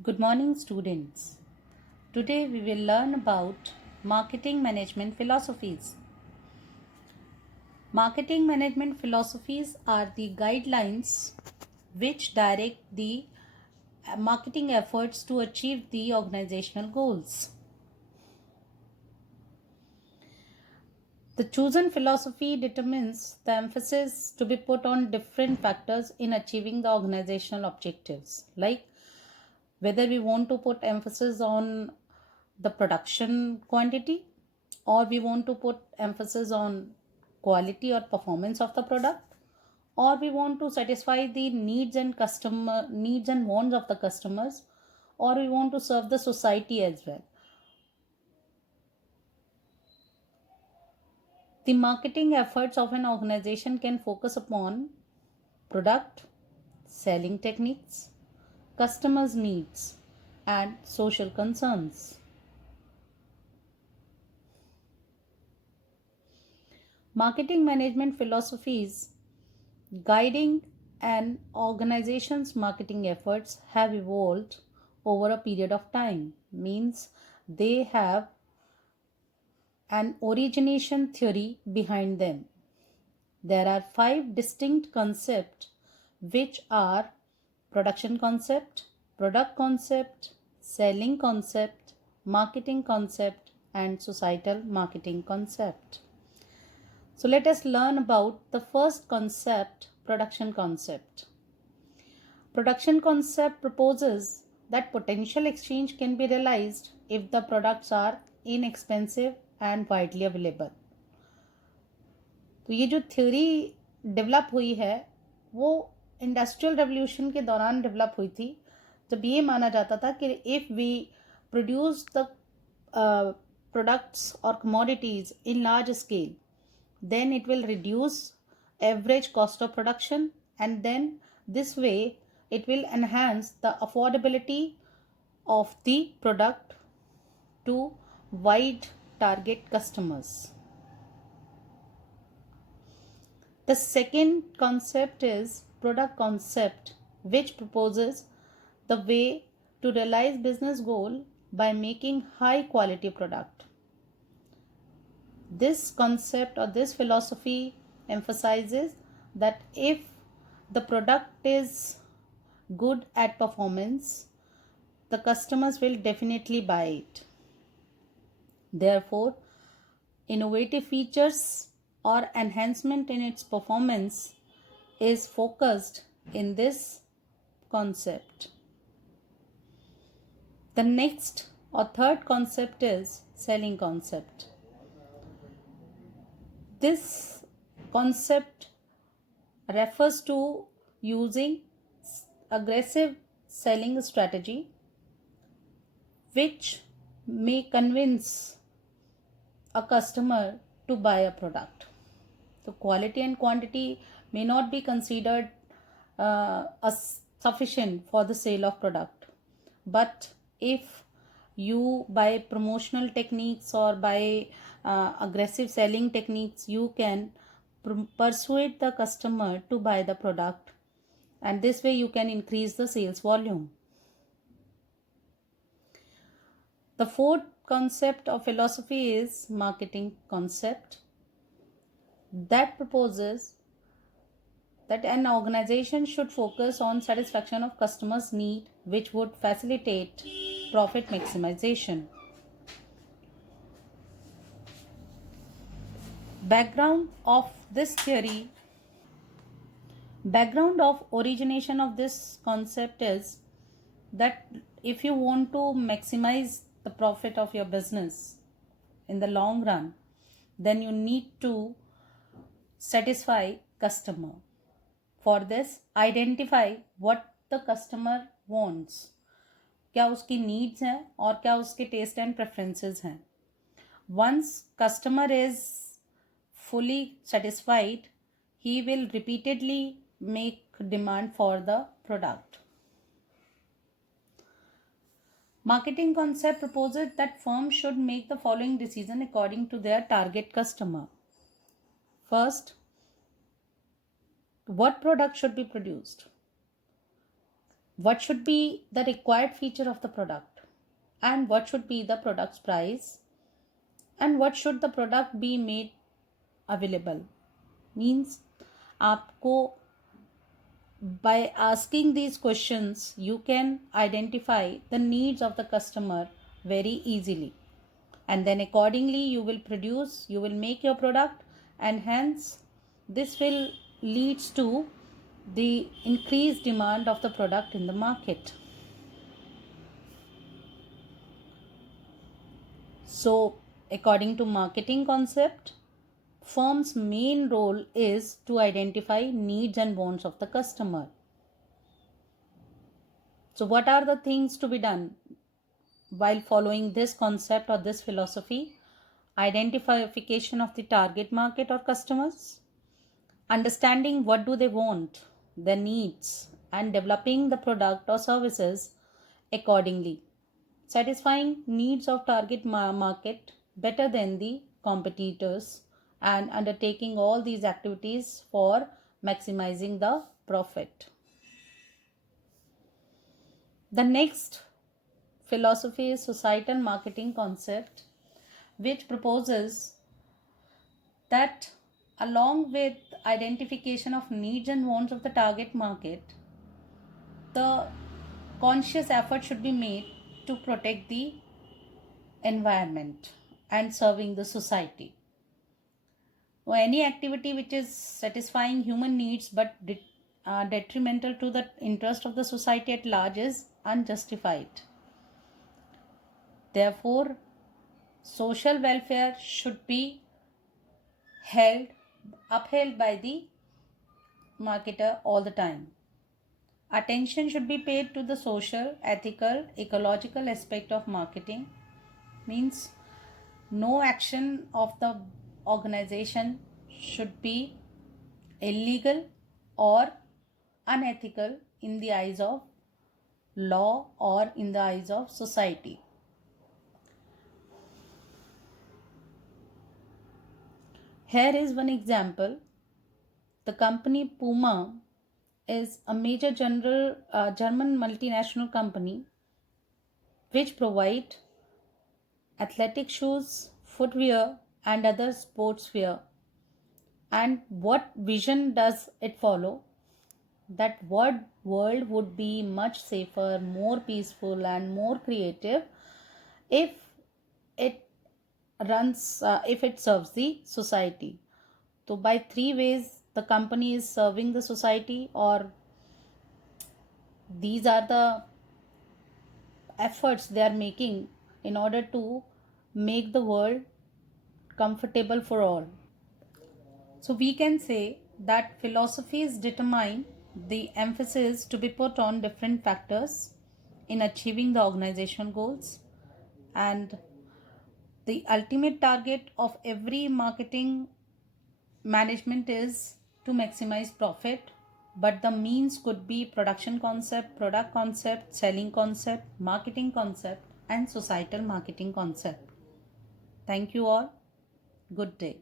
Good morning, students. Today we will learn about marketing management philosophies. Marketing management philosophies are the guidelines which direct the marketing efforts to achieve the organizational goals. The chosen philosophy determines the emphasis to be put on different factors in achieving the organizational objectives, like whether we want to put emphasis on the production quantity or we want to put emphasis on quality or performance of the product, or we want to satisfy the needs and wants of the customers, or we want to serve the society as well. The marketing efforts of an organization can focus upon product, selling techniques, customers' needs, and social concerns. Marketing management philosophies guiding an organization's marketing efforts have evolved over a period of time, means they have an origination theory behind them. There are five distinct concepts which are production concept, product concept, selling concept, marketing concept, and societal marketing concept. So let us learn about the first concept, production concept. Production concept proposes that potential exchange can be realized if the products are inexpensive and widely available. तो ये जो theory develop हुई है वो industrial revolution के दौरान develop हुई थी, जब ये माना जाता था कि if we produce the products और commodities in large scale, then it will reduce average cost of production, and then this way it will enhance the affordability of the product to wide target customers. The second concept is product concept, which proposes the way to realize business goal by making high quality product. This concept or this philosophy emphasizes that if the product is good at performance, the customers will definitely buy it. Therefore, innovative features or enhancement in its performance is focused in this concept. The next or third concept is selling concept. This concept refers to using aggressive selling strategy which may convince a customer to buy a product. So quality and quantity may not be considered as sufficient for the sale of product, but if you by promotional techniques or by aggressive selling techniques you can persuade the customer to buy the product, and this way you can increase the sales volume. The fourth concept of philosophy is marketing concept, that proposes that an organization should focus on satisfaction of customers' need, which would facilitate profit maximization. Background of origination of this concept is that if you want to maximize the profit of your business in the long run, then you need to satisfy customer. For this, identify what the customer wants, क्या उसकी needs हैं और क्या उसके taste and preferences हैं. Once customer is fully satisfied, he will repeatedly make demand for the product. Marketing concept proposes that firms should make the following decision according to their target customer. First, what product should be produced? what should be the required feature of the product, and what should be the product's price, and what should the product be made available. Means आपको by asking these questions you can identify the needs of the customer very easily, and then accordingly you will make your product, and hence this will leads to the increased demand of the product in the market. So according to marketing concept, firm's main role is to identify needs and wants of the customer. So what are the things to be done while following this concept or this philosophy? Identification of the target market or customers, understanding what do they want, their needs, and developing the product or services accordingly, satisfying needs of target market better than the competitors, and undertaking all these activities for maximizing the profit. The next philosophy is societal marketing concept, which proposes that along with identification of needs and wants of the target market, the conscious effort should be made to protect the environment and serving the society. Or any activity which is satisfying human needs but detrimental to the interest of the society at large is unjustified. Therefore, social welfare should be upheld by the marketer all the time. Attention should be paid to the social, ethical, ecological aspect of marketing. Means no action of the organization should be illegal or unethical in the eyes of law or in the eyes of society. Here is one example. The company Puma is a major German multinational company which provide athletic shoes, footwear, and other sportswear. And what vision does it follow? That world would be much safer, more peaceful, and more creative if it if it serves the society. So by three ways the company is serving the society, or these are the efforts they are making in order to make the world comfortable for all. So we can say that philosophies determine the emphasis to be put on different factors in achieving the organization goals, and the ultimate target of every marketing management is to maximize profit, but the means could be production concept, product concept, selling concept, marketing concept, and societal marketing concept. Thank you all. Good day.